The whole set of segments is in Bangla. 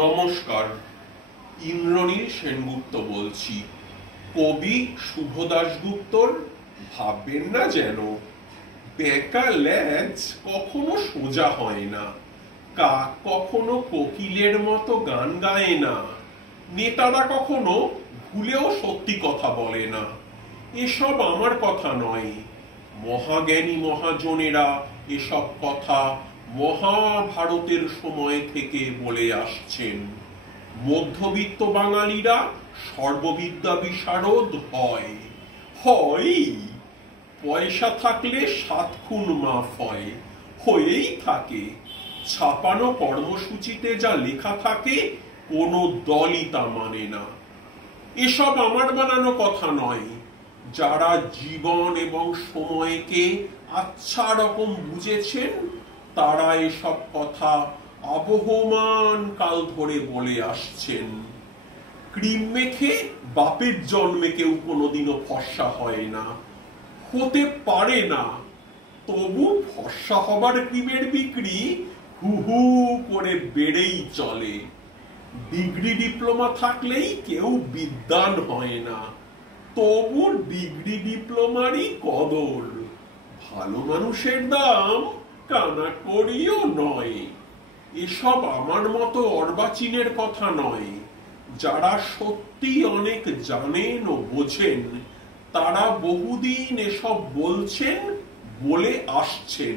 নমস্কার, ইন্দ্রনীল সেনগুপ্ত বলছি। কবি শুভ দাশগুপ্তর ভাববেন না যেন বেঁকা ল্যাজ কখনো সোজা হয় না, কাক কখনো কোকিলের মতো গান গায় না, নেতারা কখনো ভুলেও সত্যি কথা বলে না। এসব আমার কথা নয়, মহাজ্ঞানী মহাজনেরা এসব কথা মহাভারতের সময় থেকে বলে আসছেন। মধ্যবিত্ত বাঙালিরা সর্ববিদ্যা বিশারদ হয়, পয়সা থাকলে 7 খুন মাফ হয়, হয়েই থাকে। ছাপানো কর্মসূচিতে যা লেখা থাকে কোনো দলই তা মানে না। এসব আমার বানানো কথা নয়, যারা জীবন এবং সময়কে আচ্ছা রকম বুঝেছেন তারা এসব কথা আবহমান কাল ধরে বলে আসছেন। ক্রিম মেখে বাপের জন্মে কেউ কোনোদিনও ফর্সা হয় না, হতে পারে না। তবু ফর্সা হবার ক্রিমের বিক্রি হু হু করে বেড়েই চলে। ডিগ্রি ডিপ্লোমা থাকলেই কেউ বিদ্বান হয় না, তবু ডিগ্রি ডিপ্লোমারই কদর। ভালো মানুষের দাম কানাকড়িও নয়। এসব আমার মতো অর্বাচীনের কথা নয়। যারা সত্যি অনেক জানেন ও বোঝেন তারা বহুদিন এসব বলছেন, বলে আসছেন।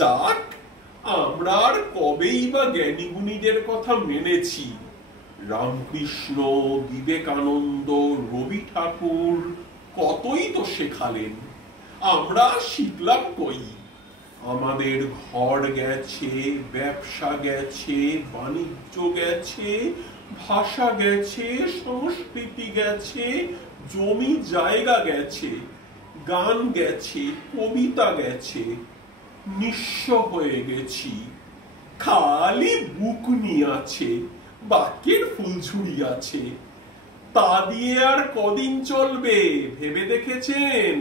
যাক, আমরা আর কবেই বা জ্ঞানীগুণীদের কথা মেনেছি। রামকৃষ্ণ, বিবেকানন্দ, রবি ঠাকুর কতই তো শেখালেন, আমরা শিখলাম কই? আমাদের ঘর গেছে, ব্যবসা গেছে, বাণিজ্য গেছে, ভাষা গেছে, সংস্কৃতি গেছে, জমি জায়গা গেছে, গান গেছে, কবিতা গেছে। নিঃস্ব হয়ে গেছি, খালি বুকনি আছে, বাক্যের ফুলঝুরি আছে। তা দিয়ে আর কদিন চলবে ভেবে দেখেছেন?